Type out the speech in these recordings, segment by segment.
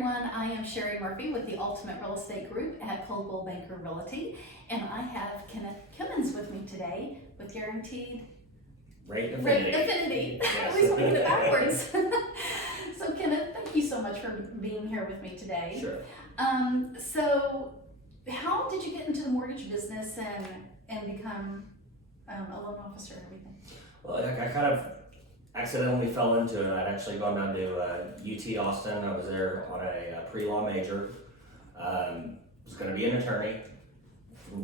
everyone, I am Sherry Murphy with the Ultimate Real Estate Group at Coldwell Banker Realty, and I have Kenneth Kimmons with me today with Guaranteed Rate Affinity. Affinity. I always want to get it backwards. So Kenneth, thank you so much for being here with me today. Sure. So how did you get into the mortgage business and become a loan officer and everything? Well, I kind of accidentally fell into it. I'd actually gone down to UT Austin. I was there on a pre-law major. Was going to be an attorney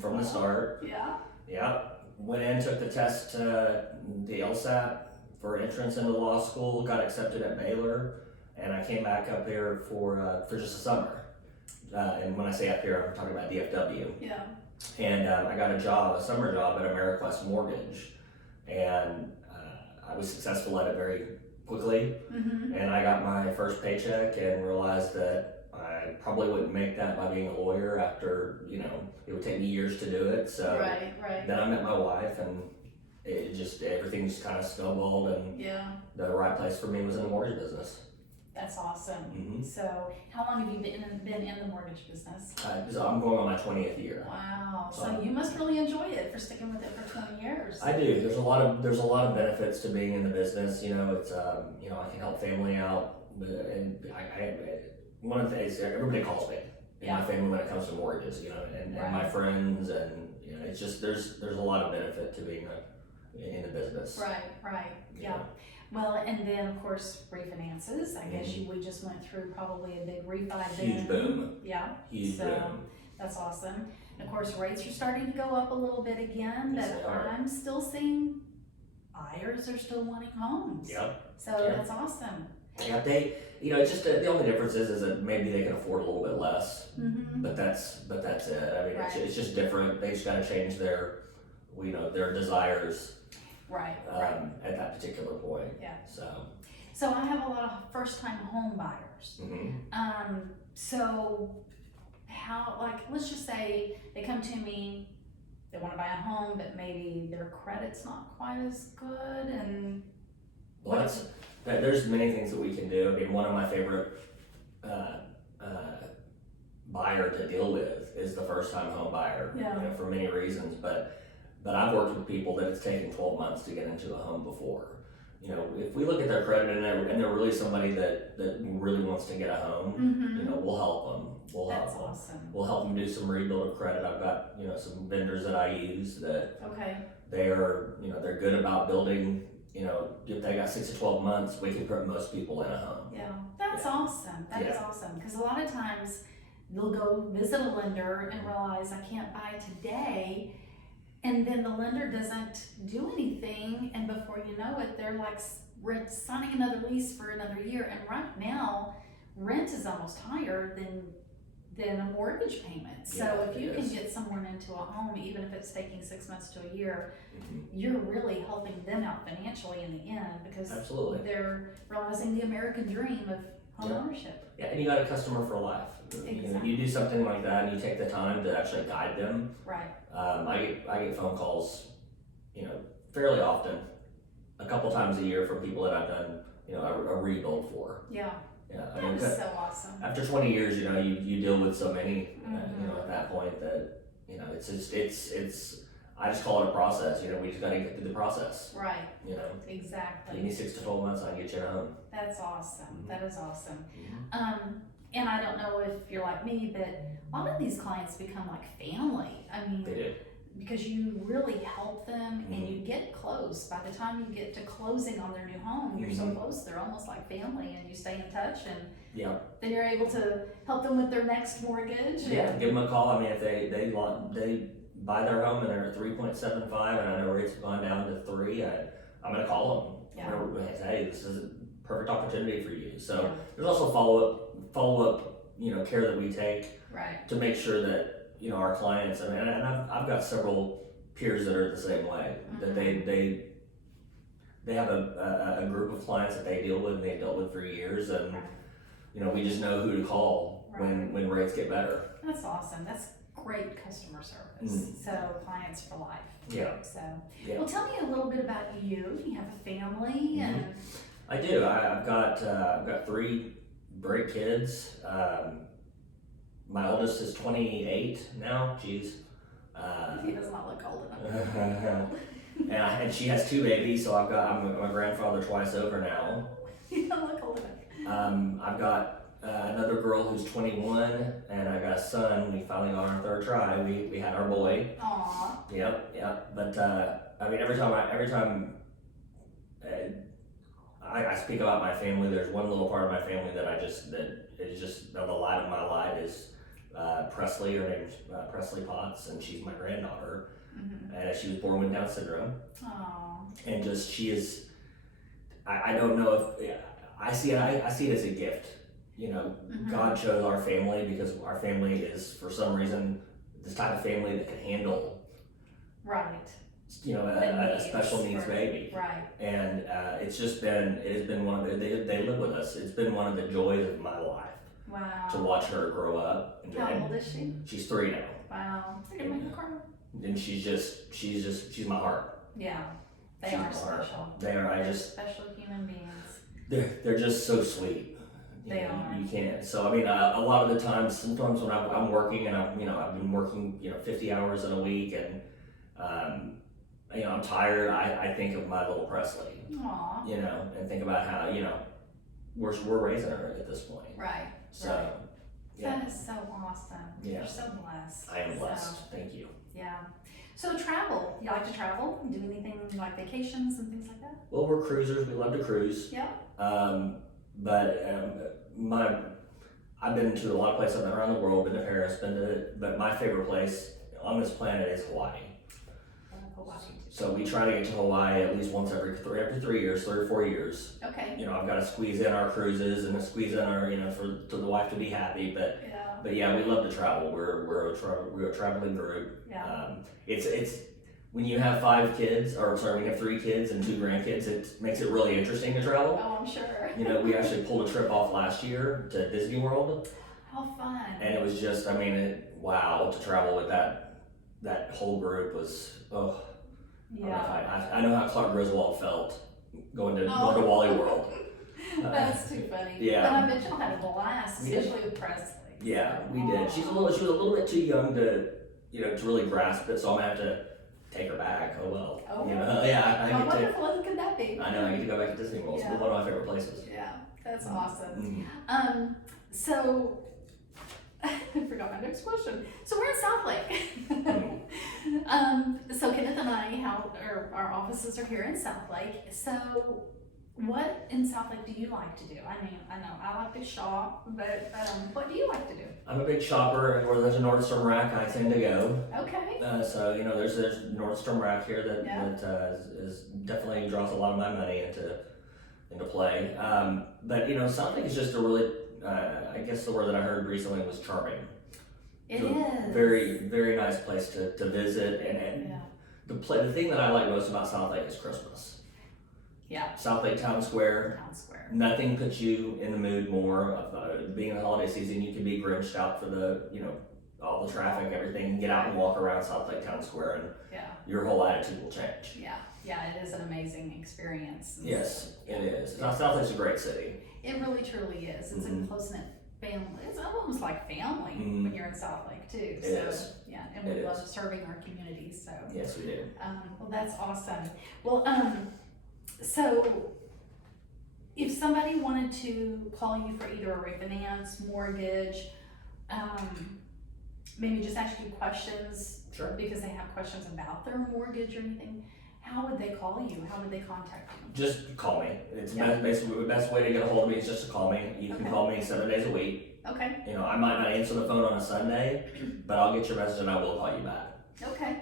from the start. Yeah. Yeah. Went in, took the test, the LSAT for entrance into law school. Got accepted at Baylor, and I came back up here for just a summer. And when I say up here, I'm talking about DFW. Yeah. And I got a summer job at AmeriQuest Mortgage, and I was successful at it very quickly. Mm-hmm. And I got my first paycheck and realized that I probably wouldn't make that by being a lawyer after, it would take me years to do it. So Right. then I met my wife, and everything just kind of snowballed, and Yeah. the right place for me was in the mortgage business. That's awesome. Mm-hmm. So how long have you been in the mortgage business? I'm going on my 20th year. Wow. So you must really enjoy it for sticking with it for 20 years. I do. There's a lot of benefits to being in the business. It's I can help family out, and I one of the things everybody calls me in my family when it comes to mortgages. And my friends, and it's just there's a lot of benefit to being in the business. Right. Yeah. Well, and then of course refinances. I guess we just went through probably a big refi Huge boom. Yeah. Huge boom. That's awesome. And of course rates are starting to go up a little bit again, Yes, they but are. I'm still seeing buyers are still wanting homes. Yep. So that's awesome. Yeah, it's just the only difference is that maybe they can afford a little bit less, Mm-hmm. but that's it. I mean, Right. it's just different. They just got to change their desires. Right. At that particular point. Yeah. So I have a lot of first-time home buyers. So how, let's just say they come to me, they want to buy a home, but maybe their credit's not quite as good, and there's many things that we can do. I mean, one of my favorite buyer to deal with is the first-time home buyer. Yeah. For many reasons, but I've worked with people that it's taken 12 months to get into a home before. If we look at their credit and they're really somebody that really wants to get a home, we'll help them. That's awesome. We'll help them do some rebuild of credit. I've got, some vendors that I use that they are, they're good about building, if they got 6 to 12 months, we can put most people in a home. Yeah, that's awesome. That is awesome. Because a lot of times they'll go visit a lender and realize I can't buy today. And then the lender doesn't do anything, and before you know it, they're like signing another lease for another year. And right now, rent is almost higher than a mortgage payment. So if you can get someone into a home, even if it's taking 6 months to a year, you're really helping them out financially in the end, because Absolutely. They're realizing the American dream of home ownership. Yeah, and you got a customer for life. Exactly. You do something like that, and you take the time to actually guide them. Right. I get phone calls, fairly often, a couple times a year from people that I've done, a rebuild for. Yeah. Yeah. That is so awesome. After 20 years, you deal with so many, at that point that, it's I just call it a process. We just got to get through the process. Right. Give me Exactly. 6 to 12 months, I can get you at home. That's awesome. That is awesome. And I don't know if you're like me, but a lot of these clients become like family. I mean, They do. because you really help them and you get close. By the time you get to closing on their new home, you're so close, they're almost like family, and you stay in touch, and then you're able to help them with their next mortgage. Yeah, give them a call. I mean, if they buy their home and they're at 3.75, and I know rates have gone down to 3, I'm gonna call them. Yeah. Hey, this is a perfect opportunity for you. So there's also follow up, care that we take Right. to make sure that our clients. I mean, and I've got several peers that are the same way. That they have a group of clients that they deal with, and they've dealt with for years, and we just know who to call when rates get better. That's awesome. That's great customer service. So clients for life. Yeah. So well, tell me a little bit about you. You have a family, and I do. I've got 3 great kids. My oldest is 28 now. Jeez. He does not look old enough. And she has 2 babies, so I'm a grandfather twice over now. You don't look old enough. I've got another girl who's 21, and I got a son. We finally got on our 3rd try. We had our boy. Aww. Yep. But I mean, every time I speak about my family, there's one little part of my family that is just the light of my light is Presley. Her name's Presley Potts, and she's my granddaughter. Mm-hmm. And she was born with Down syndrome. Aww. And just she is. I don't know if I see it as a gift. Mm-hmm. God chose our family because our family is, for some reason, this type of family that can handle, Right. a special needs baby. Right. And it has been one of they live with us. It's been one of the joys of my life Wow. to watch her grow up. How old is she? She's 3 now. Wow. You're gonna make me cry. And she's my heart. Yeah. They She's are my heart. special. They are. They're special human beings. They're just so sweet. They are. You can't. So I mean, a lot of the times, sometimes when I'm working and I've been working 50 hours in a week, and I'm tired. I think of my little Presley. Aww. And think about how we're raising her at this point. Right. So Right. yeah, That is so awesome. Yeah. You're so blessed. I am blessed. So, Thank you. yeah. So travel. You like to travel? Do anything like vacations and things like that? Well, we're cruisers. We love to cruise. Yeah. I've been to a lot of places. I've been around the world. Been to Paris. But my favorite place on this planet is Hawaii. Hawaii. So we try to get to Hawaii at least once every 3 years, 3 or 4 years. Okay. I've got to squeeze in our cruises and squeeze in our, for the wife to be happy. But yeah, we love to travel. We're a traveling group. Yeah. It's when you have 5 kids, when you have 3 kids and 2 grandkids, it makes it really interesting to travel. Oh, I'm sure. We actually pulled a trip off last year to Disney World. How fun. And it was just, wow, to travel with that whole group was, Yeah. I know how Clark Griswold felt going to Wally World. That's too funny. Yeah. But I bet y'all had a blast, especially with Presley. Yeah, we did. She was a little bit too young to really grasp it, so I'm gonna have to take her back. Oh well. Oh. Yeah. How wonderful could that be? I know. I get to go back to Disney World. Yeah. It's one of my favorite places. Yeah, that's awesome. Mm-hmm. So I forgot my next question. So we're in South Lake. So Kenneth and I, our offices are here in South Lake. So what in South Lake do you like to do? I know I like to shop, but what do you like to do? I'm a big shopper. Where there's a Nordstrom rack, I tend to go. Okay. So there's Nordstrom rack here that is definitely draws a lot of my money into play. But South Lake is just a really, I guess the word that I heard recently was charming. It is. is. Very, very nice place to visit, and the thing that I like most about South Lake is Christmas. Yeah. South Lake Town Square. Town Square. Nothing puts you in the mood more. Being in the holiday season, you can be grinched out for all the traffic, everything. Get out and walk around South Lake Town Square, and your whole attitude will change. Yeah, it is an amazing experience. Yes, it is. South Lake's a great city. It really, truly is. It's a close-knit family. It's almost like family when you're in South Lake too. It is. Yeah, and we love serving our community. So yes, we do. Well, that's awesome. Well, so if somebody wanted to call you for either a refinance, mortgage, maybe just ask you questions because they have questions about their mortgage or anything, how would they call you? How would they contact you? Just call me. It's basically the best way to get a hold of me is just to call me. You can call me 7 days a week. Okay. I might not answer the phone on a Sunday, but I'll get your message and I will call you back. Okay.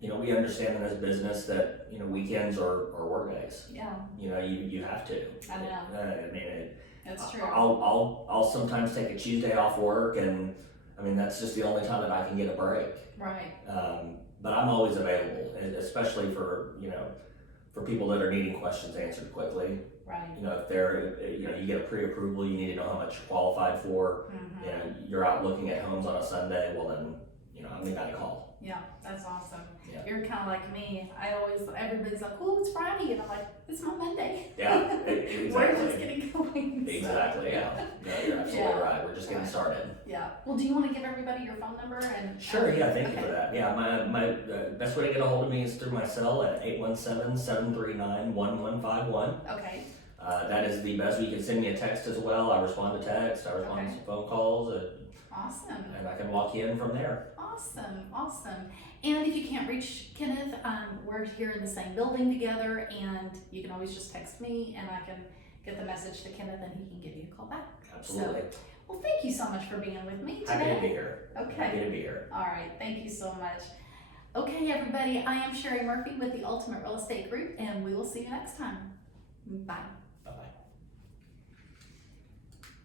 We understand in this business that weekends are work days. Yeah. You have to. I know. That's true. I'll sometimes take a Tuesday off work, and that's just the only time that I can get a break. Right. But I'm always available, especially for people that are needing questions answered quickly. Right. If they're you get a pre-approval, you need to know how much you're qualified for. You're out looking at homes on a Sunday. Well, then I'm the guy to call. Yeah, that's awesome. Yeah. You're kind of like me. Everybody's like, "Oh, it's Friday," and I'm like, it's my Monday. Yeah, We're exactly. just getting going. so. Exactly, yeah. No, you're absolutely Yeah. right. We're just getting started. Yeah. Well, do you want to give everybody your phone number and? Sure, yeah, thank you okay. for that. Yeah, my best way to get a hold of me is through my cell at 817-739-1151. Okay. That is the best. You can send me a text as well. I respond to text, I respond Okay. to phone calls, Awesome. and I can walk you in from there. Awesome. Awesome. And if you can't reach Kenneth, we're here in the same building together, and you can always just text me, and I can get the message to Kenneth, and he can give you a call back. Absolutely. Well, thank you so much for being with me today. Happy to be here. Okay. Happy to be here. All right. Thank you so much. Okay, everybody. I am Sherry Murphy with the Ultimate Real Estate Group, and we will see you next time. Bye.